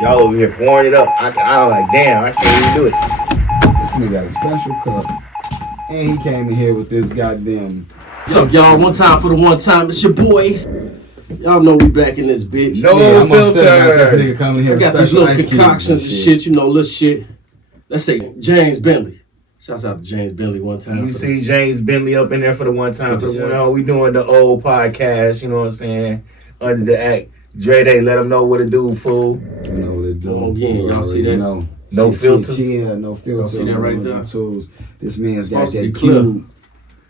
Y'all over here pouring it up. I'm like, damn, I can't even do it. This nigga got a special cup. And he came in here with this goddamn... What's up, y'all? One time for the one time. It's your boys. Y'all know we back in this bitch. No I'm filter. upset about this nigga coming here I with got these special little ice cubes concoctions and shit, you know, little shit. Let's say James Bentley. Shouts out to James Bentley one time. You see James Bentley up in there for the one time. We doing the old podcast, you know what I'm saying? Under the act. Dre Day, let them know what to do, fool. You know what it do. Again, y'all see that? No filters? Yeah, no filters. See that right there? Tools. This man's It's got supposed to that be clear. cube.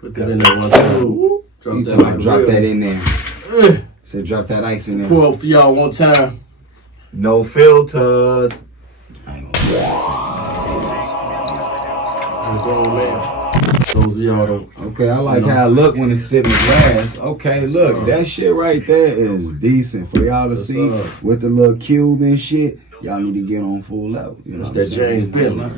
Put that in there one time. You talking about drop that in there. Said drop that ice in there. Pour up for y'all one time. No filters. What's going on, man? Those of y'all don't. Okay, I like how it look when it's sitting glass. Okay, look, that shit right there is decent for y'all to see with the little cube and shit. Y'all need to get on full level. You know That's that James Bentley.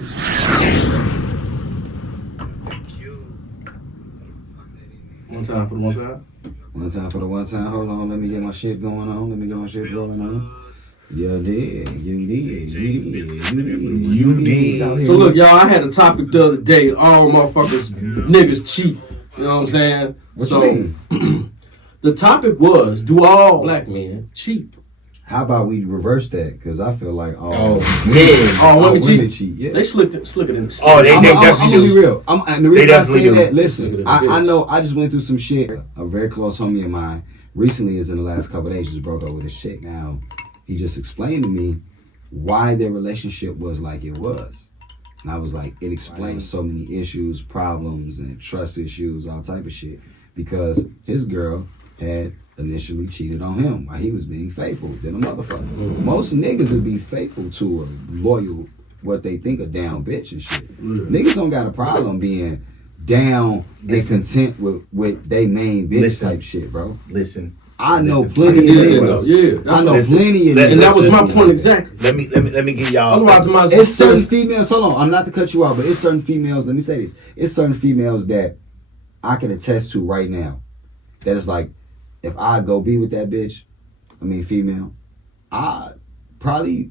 One time for the one time. One time for the one time. Hold on, let me get my shit going on. Let me get my shit going on. You did. So look, y'all, I had a topic the other day. All motherfuckers, niggas cheat. You know what I'm saying? What you mean? The topic was, do all black men cheat? How about we reverse that? Because I feel like Women cheat. Yeah. They slick it in the Oh, they I'm definitely gonna do. be real. And the reason I say that, Look listen, at I know I just went through some shit. A very close homie of mine recently, is in the last couple of days, just broke up with his chick. Now, he just explained to me why their relationship was like it was. And I was like, it explains so many issues, problems, and trust issues, all type of shit. Because his girl had initially cheated on him while he was being faithful. Then a motherfucker. Most niggas would be faithful to a loyal, what they think a down bitch and shit. Niggas don't got a problem being down and content with they main bitch type shit, bro. Listen. I know plenty of niggas. Yeah, I know plenty of niggas. And that was my point exactly. Let me give y'all. Otherwise, it's certain females. Hold on, I'm not to cut you out, but it's certain females. Let me say this: it's certain females that I can attest to right now. That it's like, if I go be with that bitch, female, I'd be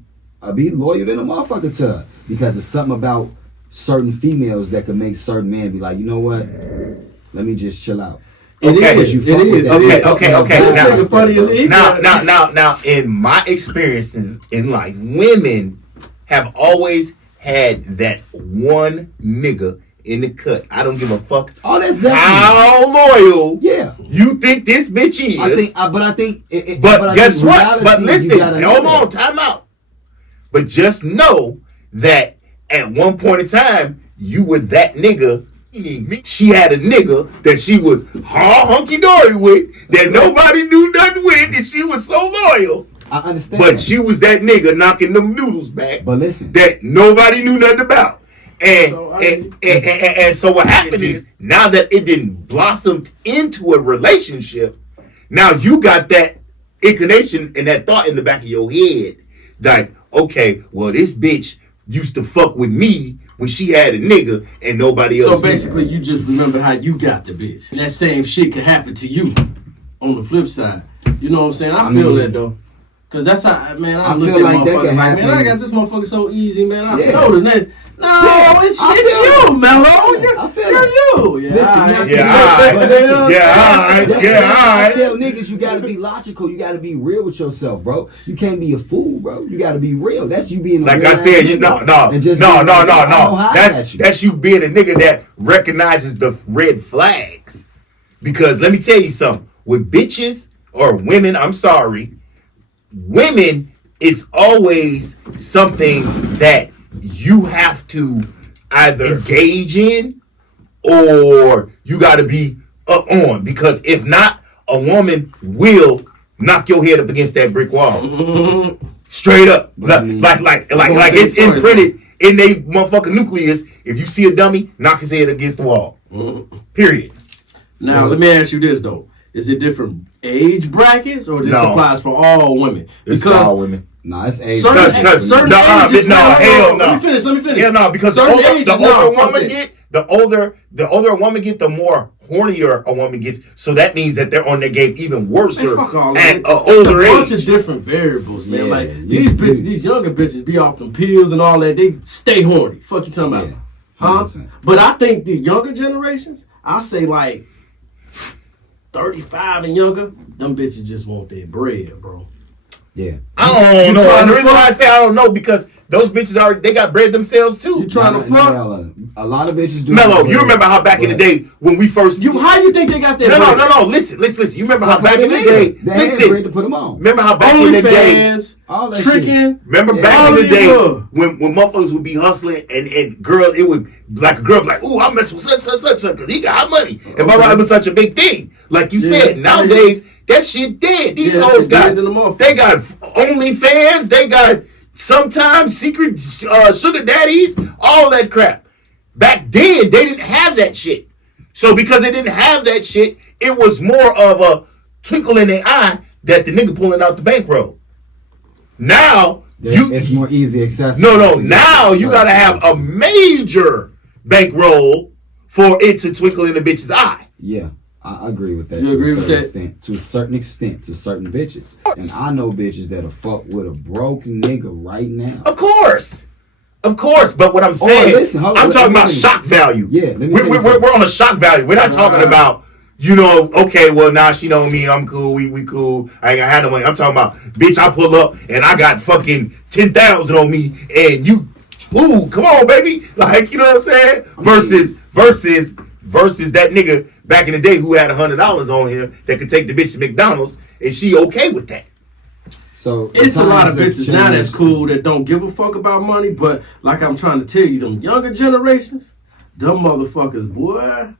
loyal than a motherfucker to her, because it's something about certain females that could make certain men be like, you know what? Let me just chill out. Okay. It is. Okay. Now, in my experiences in life, women have always had that one nigga in the cut. I don't give a fuck how loyal you think this bitch is. But guess what? But listen, hold on, time out. But just know that at one point in time, you were that nigga. She had a nigga that she was hunky-dory with, that nobody knew nothing with, and she was so loyal. I understand. But she was that nigga knocking them noodles back. But listen, that nobody knew nothing about. And so what happened is, now that it didn't blossom into a relationship, now you got that inclination and that thought in the back of your head, like, okay, well, this bitch used to fuck with me when she had a nigga and nobody else. So basically, you just remember how you got the bitch. And that same shit could happen to you on the flip side. You know what I'm saying? I feel that though. Cause that's how, man, I look at motherfuckers like, man, I got this motherfucker so easy, man. I know the name. No, it's you, Mello. I feel you. I tell niggas, you gotta be logical. You gotta be real with yourself, bro. You can't be a fool, bro. You gotta be real. That's you being a like real I said. No. That's you being a nigga that recognizes the red flags. Because let me tell you something. With bitches or women, I'm sorry. Women, it's always something that you have to either engage in or you got to be up on, because if not, a woman will knock your head up against that brick wall. Straight up. Like it's imprinted in their motherfucking nucleus. If you see a dummy, knock his head against the wall. Period. Now, let me ask you this, though. Is it different age brackets, or this applies for all women? Because all women. Nah, it's age. Certain ages. Hell no. Let me finish. Hell no, because the older a woman get, the more hornier a woman gets. So that means that they're on their game even worse at older age. It's a bunch of different variables, man. Yeah, like these bitches, these younger bitches be off them pills and all that. They stay horny. Fuck you talking about? Huh? 100%. But I think the younger generations, I say like 35 and younger, them bitches just want their bread, bro. Yeah. I don't know. And the reason why I say I don't know, because those bitches they got bread themselves too. You trying to fuck? A lot of bitches do. Mello, you remember how back in the day when we first... How you think they got that bread? No. Listen. You remember how back in the day... They had bread to put them on. Remember how back in the day... All that tricking. shit. Remember back in the day when motherfuckers would be hustling and girl, it would like a girl be like, ooh, I'm messing with such because he got money. And blah, blah, it was such a big thing. Like you said, nowadays, that shit dead. These hoes got OnlyFans, they got sometimes secret sugar daddies, all that crap. Back then, they didn't have that shit. So because they didn't have that shit, it was more of a twinkle in their eye that the nigga pulling out the bankroll. Now, it's more easy accessible. No. Now you gotta have a major bankroll for it to twinkle in the bitch's eye. Yeah, I agree with that. You agree with that? To a certain extent, to certain bitches. And I know bitches that'll fuck with a broke nigga right now. Of course. But what I'm saying, I'm talking about shock value. Yeah, we're on a shock value. We're not talking about, okay, well, nah, she know me, I'm cool, we cool, I ain't gonna have no money. I'm talking about, bitch, I pull up and I got fucking 10,000 on me and you, ooh, come on, baby. Like, you know what I'm saying? Versus that nigga back in the day who had $100 on him that could take the bitch to McDonald's and she okay with that. So it's a lot of bitches now that's cool that don't give a fuck about money, but like I'm trying to tell you, them younger generations, them motherfuckers, boy.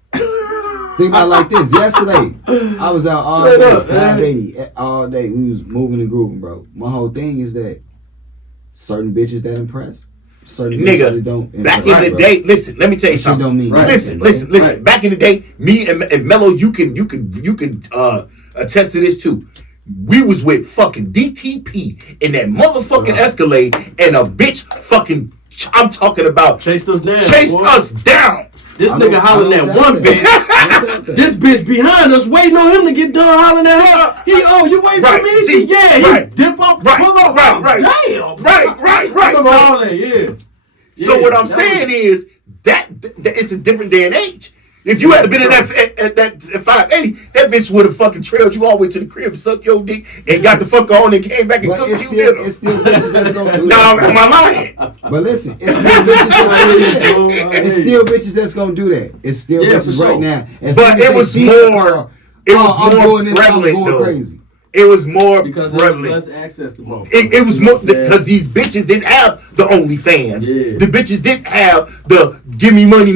Think about it like this. Yesterday, I was out all day, 580, all day. We was moving and grooving, bro. My whole thing is that certain bitches that impress, certain bitches that don't impress. Back in the day, listen, let me tell you something. Don't mean listen. Right. Back in the day, me and Mello, you can attest to this too. We was with fucking DTP in that motherfucking Escalade, and a bitch fucking, I'm talking about, chased us down. This nigga hollering at one bitch. This bitch behind us waiting on him to get done hollering at her. You waiting for me? He dip off, pull up. Right. Damn. Right. So what I'm saying is that it's a different day and age. If you had been in that 580, that bitch would have fucking trailed you all the way to the crib, sucked your dick, and got the fuck on and came back and cooked you dinner. It's still bitches that's gonna do that. No, am I lying? But listen, it's still bitches that's gonna do that. It's still bitches that's gonna do that. It's still bitches right now. But it was more prevalent though. Crazy. It was more because prevalent. There was less access to motherfuckers. It was more because these bitches didn't have the OnlyFans. Yeah. The bitches didn't have the give me money.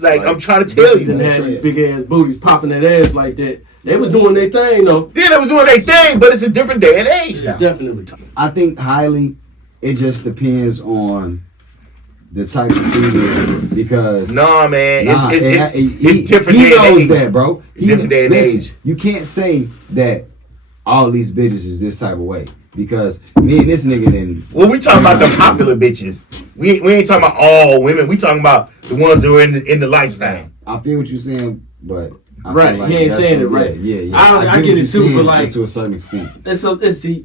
Like I'm trying to tell you, didn't have these big ass booties popping that ass like that. They was doing their thing though. Yeah, they was doing their thing, but it's a different day and age now. Definitely. I think it just depends on the type of female because it's different. He day knows and age. that, bro. Different day and age. You can't say that all these bitches is this type of way. Because me and this nigga then... Well, we talking about the popular bitches. We ain't talking about all women. We talking about the ones who are in the lifestyle. I feel what you're saying, but... I right, feel like he ain't saying it right. Yeah. I get it too, but like... To a certain extent. There's bitches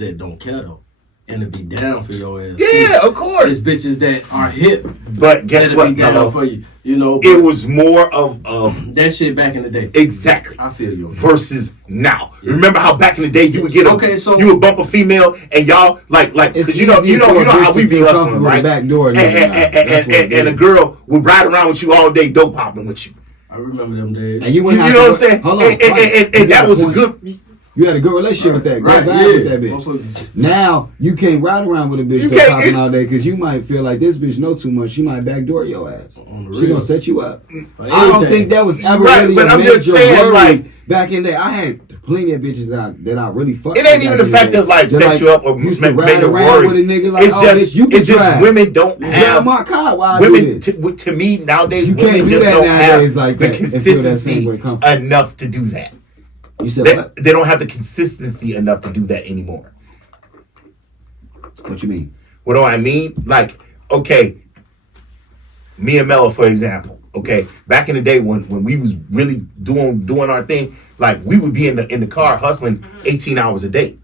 that don't care though. And to be down for your ass. Yeah, of course. There's bitches that are hip. But guess what? Be down for you. It was more of that shit back in the day. Exactly. I feel you. Versus now. Yeah. Remember how back in the day you would get you would bump a female and y'all like because you know how we be hustling, right? Back door and a girl would ride around with you all day, dope popping with you. I remember them days. And you know what I'm saying? And that was a good. You had a good relationship with that. Good vibe with that bitch. Now, you can't ride around with a bitch that's popping all day because you might feel like this bitch know too much. She might backdoor your ass. She gonna set you up. I don't think that was ever really a major worry back in there. I had plenty of bitches that I really fucked with. It ain't even the fact that set you up or make a worry. With a nigga like, it's just women don't have... Women, to me, nowadays, women just don't have the consistency enough to do that. You said what? They don't have the consistency enough to do that anymore. What you mean? What do I mean? Like, okay, me and Mello, for example. Okay, back in the day when we was really doing our thing, like we would be in the car hustling 18 hours a day.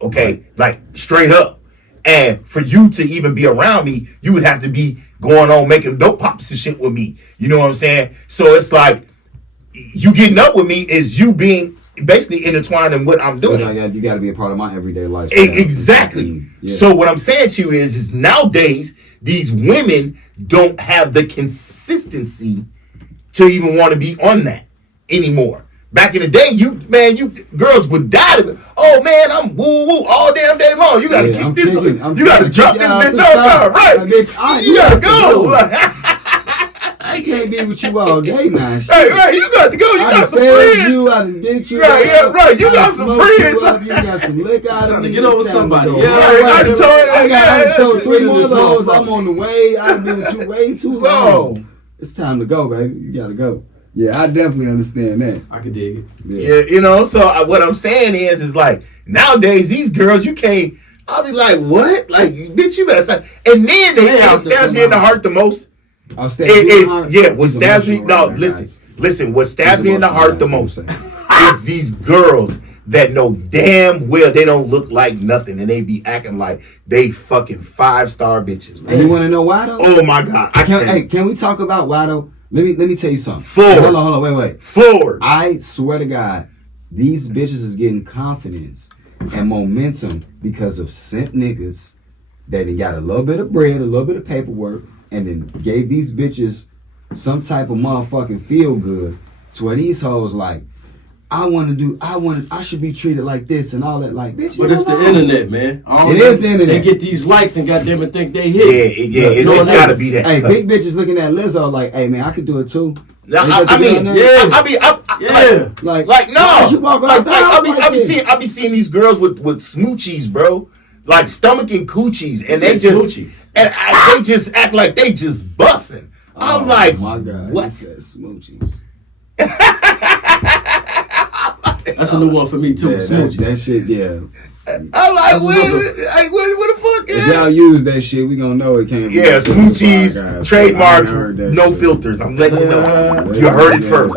Okay, like straight up. And for you to even be around me, you would have to be going on making dope pops and shit with me. You know what I'm saying? So it's like you getting up with me is you being basically intertwined in what I'm doing. You got to be a part of my everyday life. Exactly. Yeah. So what I'm saying to you is nowadays these women don't have the consistency to even want to be on that anymore. Back in the day, you girls would die to, oh man, I'm woo woo all damn day long. You gotta keep this. You gotta drop this bitch on, right? You gotta go. I can't be with you all day now. Hey, right, you got to go. You got some friends. I done get you. Right, yeah, right. You got some friends. You got some liquor out of me. Get over somebody. Yeah, I told 3 more of those. I'm on the way. I've been with you way too long. It's time to go, baby. You gotta go. Yeah, I definitely understand that. I can dig it. Yeah, you know. So what I'm saying is like nowadays these girls, you can't. I'll be like, what? Like, bitch, you better stop. And then they stabs me in the heart the most. What stabs me? No, listen. What stabs me in the heart the most is these girls that know damn well they don't look like nothing, and they be acting like they fucking 5-star bitches. Man. And you want to know why though? Oh my god! Can we talk about why though? Let me tell you something. Forward. Hold on, wait. Forward. I swear to God, these bitches is getting confidence and momentum because of simp niggas that got a little bit of bread, a little bit of paperwork, and then gave these bitches some type of motherfucking feel good to where these hoes like, I should be treated like this and all that. Like, bitch, but it's the internet, man. It is the internet. They get these likes and goddamn it think they hit. Yeah, it's gotta be that. Hey, big bitches looking at Lizzo like, hey man, I could do it too. No, no. Like, I be seeing these girls with smoochies, bro. Like stomach and coochies, and they just act like they just busting. I'm like, my God, what? Smoochies. That's a new one for me too. Yeah, that shit, yeah. I'm like, what the fuck is if y'all use that shit, we gonna know it came from. Yeah, smoochies, trademark, no filters. I'm letting you know. You heard it first.